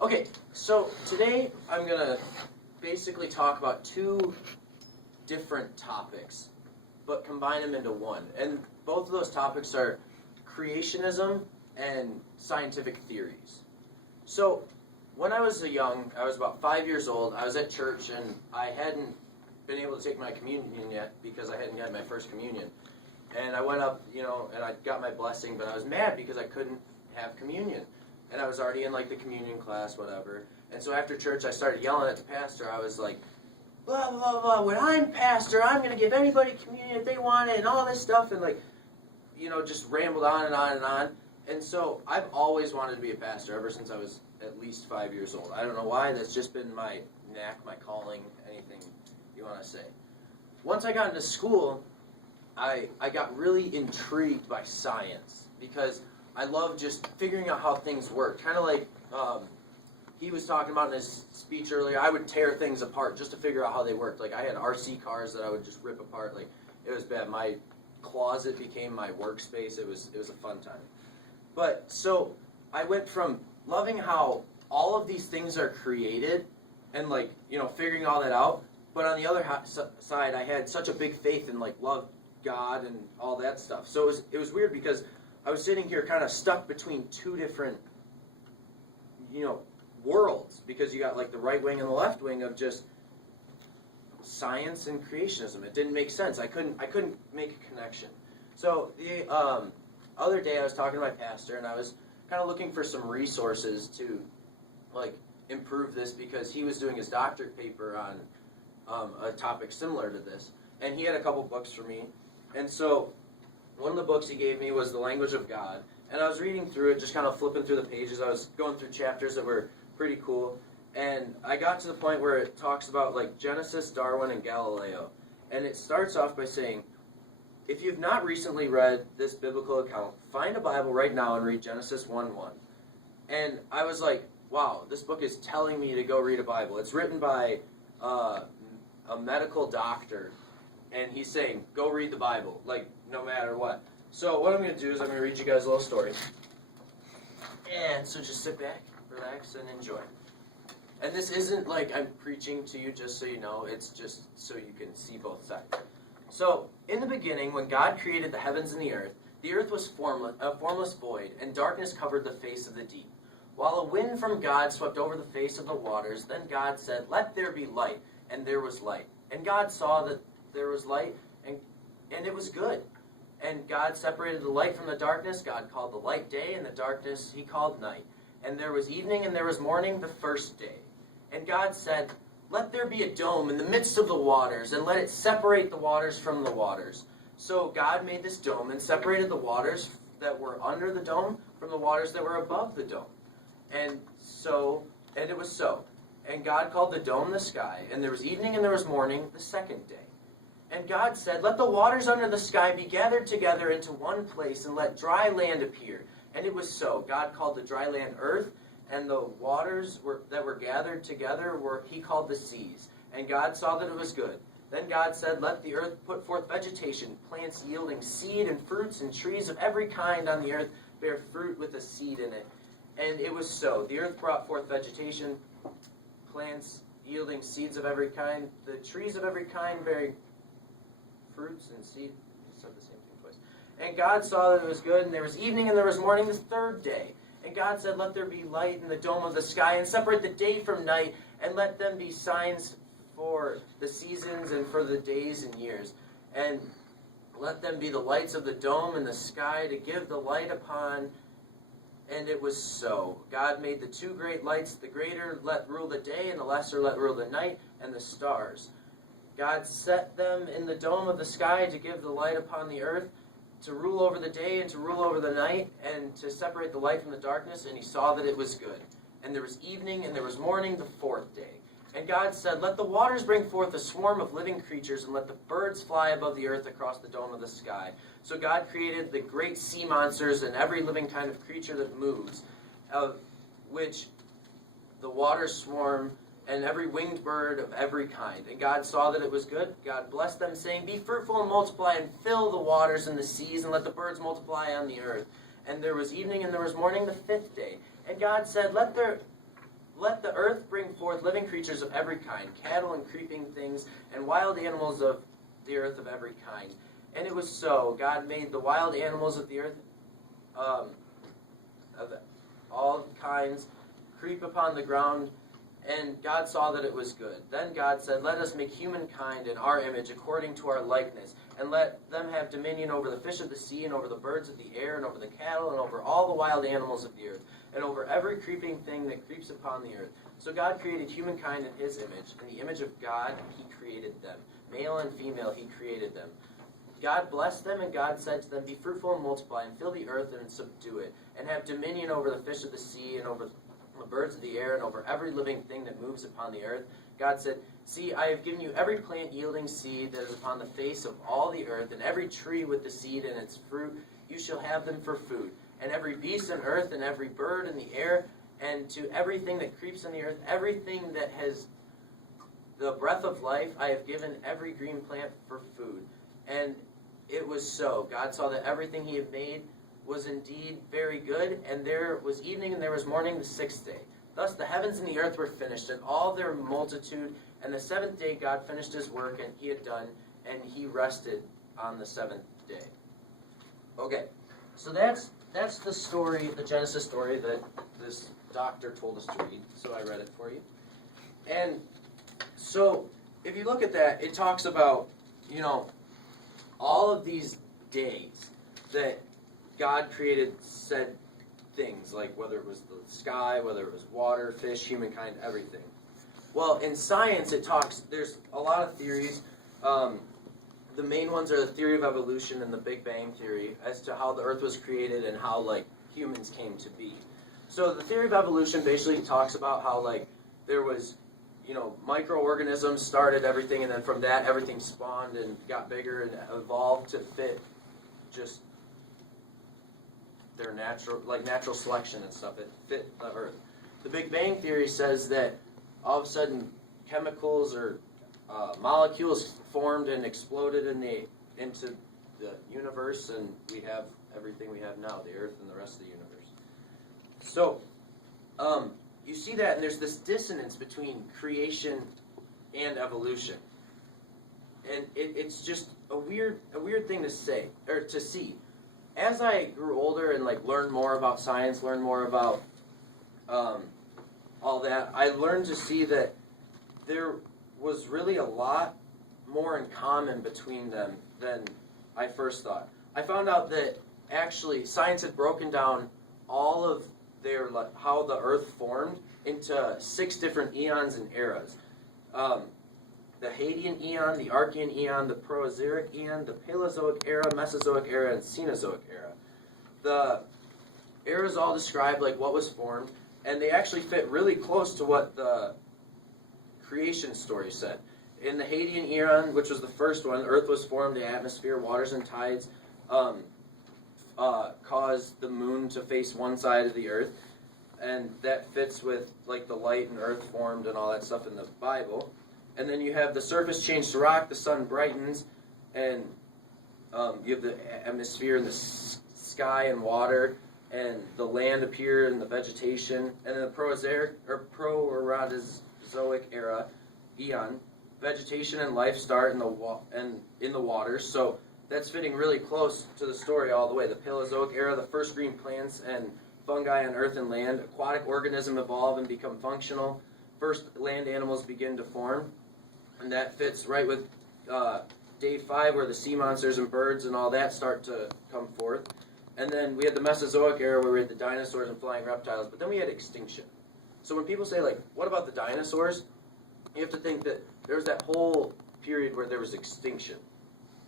Okay, so today I'm going to basically talk about two different topics, but combine them into one. And both of those topics are creationism and scientific theories. So when I was I was about 5 years old, I was at church and I hadn't been able to take my communion yet because I hadn't gotten my first communion. And I went up, and I got my blessing, but I was mad because I couldn't have communion. And I was already in like the communion class, whatever. And so after church, I started yelling at the pastor. I was like, blah, blah, blah, when I'm pastor, I'm going to give anybody communion if they want it and all this stuff. And just rambled on and on and on. And so I've always wanted to be a pastor ever since I was at least 5 years old. I don't know why. That's just been my knack, my calling, anything you want to say. Once I got into school, I got really intrigued by science because I love just figuring out how things work. Kind of like he was talking about in his speech earlier, I would tear things apart just to figure out how they worked. Like I had RC cars that I would just rip apart. Like it was bad. My closet became my workspace. It was a fun time. But so I went from loving how all of these things are created and figuring all that out. But on the other side, I had such a big faith and love God and all that stuff. So it was weird because I was sitting here kind of stuck between two different, worlds, because you got the right wing and the left wing of just science and creationism. It didn't make sense. I couldn't make a connection. So the other day I was talking to my pastor and I was kind of looking for some resources to improve this because he was doing his doctorate paper on a topic similar to this, and he had a couple books for me. And so one of the books he gave me was The Language of God, and I was reading through it, just kind of flipping through the pages. I was going through chapters that were pretty cool, and I got to the point where it talks about Genesis, Darwin, and Galileo, and it starts off by saying, if you've not recently read this biblical account, find a Bible right now and read Genesis 1:1. And I was like, wow, this book is telling me to go read a Bible. It's written by a medical doctor, and he's saying, go read the Bible, no matter what. So what I'm going to do is I'm going to read you guys a little story. And so just sit back, relax, and enjoy. And this isn't I'm preaching to you just so you know, it's just so you can see both sides. So, in the beginning, when God created the heavens and the earth was a formless void, and darkness covered the face of the deep. While a wind from God swept over the face of the waters, then God said, let there be light, and there was light. And God saw that there was light, and it was good. And God separated the light from the darkness. God called the light day, and the darkness he called night. And there was evening, and there was morning the first day. And God said, let there be a dome in the midst of the waters, and let it separate the waters from the waters. So God made this dome and separated the waters that were under the dome from the waters that were above the dome. And it was so. And God called the dome the sky, and there was evening and there was morning the second day. And God said, let the waters under the sky be gathered together into one place, and let dry land appear. And it was so. God called the dry land earth, and the waters that were gathered together he called the seas. And God saw that it was good. Then God said, let the earth put forth vegetation, plants yielding seed and fruits, and trees of every kind on the earth bear fruit with a seed in it. And it was so. The earth brought forth vegetation, plants yielding seeds of every kind, the trees of every kind bearing fruits and seed. I said the same thing twice. And God saw that it was good, and there was evening and there was morning the third day. And God said, let there be light in the dome of the sky, and separate the day from night, and let them be signs for the seasons and for the days and years. And let them be the lights of the dome in the sky to give the light upon. And it was so. God made the two great lights, the greater let rule the day, and the lesser let rule the night, and the stars. God set them in the dome of the sky to give the light upon the earth, to rule over the day and to rule over the night, and to separate the light from the darkness, and he saw that it was good. And there was evening, and there was morning the fourth day. And God said, let the waters bring forth a swarm of living creatures, and let the birds fly above the earth across the dome of the sky. So God created the great sea monsters and every living kind of creature that moves, of which the waters swarm, and every winged bird of every kind. And God saw that it was good. God blessed them, saying, be fruitful and multiply, and fill the waters and the seas, and let the birds multiply on the earth. And there was evening and there was morning the fifth day. And God said, let let the earth bring forth living creatures of every kind, cattle and creeping things, and wild animals of the earth of every kind. And it was so. God made the wild animals of the earth of all kinds creep upon the ground, and God saw that it was good. Then God said, let us make humankind in our image, according to our likeness, and let them have dominion over the fish of the sea, and over the birds of the air, and over the cattle, and over all the wild animals of the earth, and over every creeping thing that creeps upon the earth. So God created humankind in his image. In the image of God, he created them. Male and female, he created them. God blessed them, and God said to them, be fruitful and multiply, and fill the earth and subdue it, and have dominion over the fish of the sea, and over the birds of the air, and over every living thing that moves upon the earth. God said, see, I have given you every plant yielding seed that is upon the face of all the earth, and every tree with the seed in its fruit, you shall have them for food. And every beast on earth, and every bird in the air, and to everything that creeps on the earth, everything that has the breath of life, I have given every green plant for food. And it was so. God saw that everything he had made was indeed very good, and there was evening and there was morning the sixth day. Thus the heavens and the earth were finished, and all their multitude. And the seventh day God finished his work, and he had done, and he rested on the seventh day. Okay, so that's the story, the Genesis story that this doctor told us to read, so I read it for you. And so if you look at that, it talks about, all of these days that God created said things, like whether it was the sky, whether it was water, fish, humankind, everything. Well, in science, there's a lot of theories. The main ones are the theory of evolution and the Big Bang theory as to how the earth was created and how, humans came to be. So the theory of evolution basically talks about how, there was, microorganisms started everything, and then from that, everything spawned and got bigger and evolved to fit just their natural selection and stuff. It fit the earth. The Big Bang theory says that all of a sudden chemicals or molecules formed and exploded into the universe, and we have everything we have now, the earth and the rest of the universe. So, you see that, and there's this dissonance between creation and evolution. And it's just a weird thing to say, or to see. As I grew older and learned more about science, learned more about all that, I learned to see that there was really a lot more in common between them than I first thought. I found out that actually science had broken down all of how the earth formed into 6 different eons and eras. The Hadean eon, the Archean eon, the Proterozoic eon, the Paleozoic era, Mesozoic era, and Cenozoic era. The eras all describe what was formed, and they actually fit really close to what the creation story said. In the Hadean eon, which was the first one, Earth was formed, the atmosphere, waters, and tides caused the moon to face one side of the Earth, and that fits with the light and Earth formed and all that stuff in the Bible. And then you have the surface changed to rock, the sun brightens, and you have the atmosphere and the sky and water, and the land appear and the vegetation. And then the Proterozoic era, eon, vegetation and life start in the water. So that's fitting really close to the story all the way. The Paleozoic era, the first green plants and fungi on earth and land. Aquatic organisms evolve and become functional. First land animals begin to form. And that fits right with day 5, where the sea monsters and birds and all that start to come forth. And then we had the Mesozoic era, where we had the dinosaurs and flying reptiles. But then we had extinction. So when people say, what about the dinosaurs? You have to think that there was that whole period where there was extinction.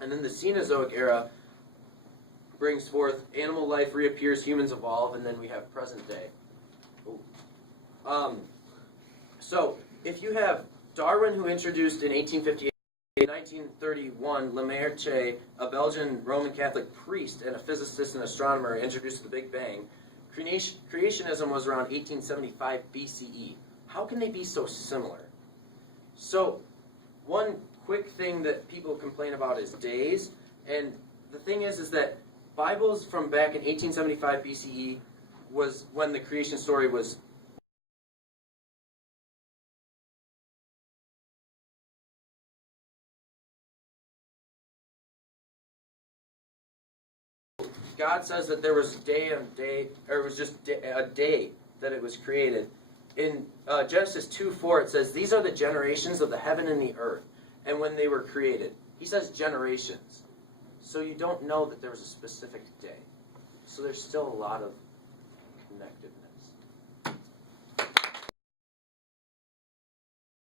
And then the Cenozoic era brings forth animal life reappears, humans evolve, and then we have present day. So if you have Darwin, who introduced in 1858, in 1931, Lemaitre, a Belgian Roman Catholic priest and a physicist and astronomer, introduced the Big Bang. Creationism was around 1875 BCE. How can they be so similar? So, one quick thing that people complain about is days, and the thing is that Bibles from back in 1875 BCE was when the creation story was God says that there was or it was just a day that it was created. In Genesis 2:4, it says, "These are the generations of the heaven and the earth, and when they were created." He says generations. So you don't know that there was a specific day. So there's still a lot of connectedness.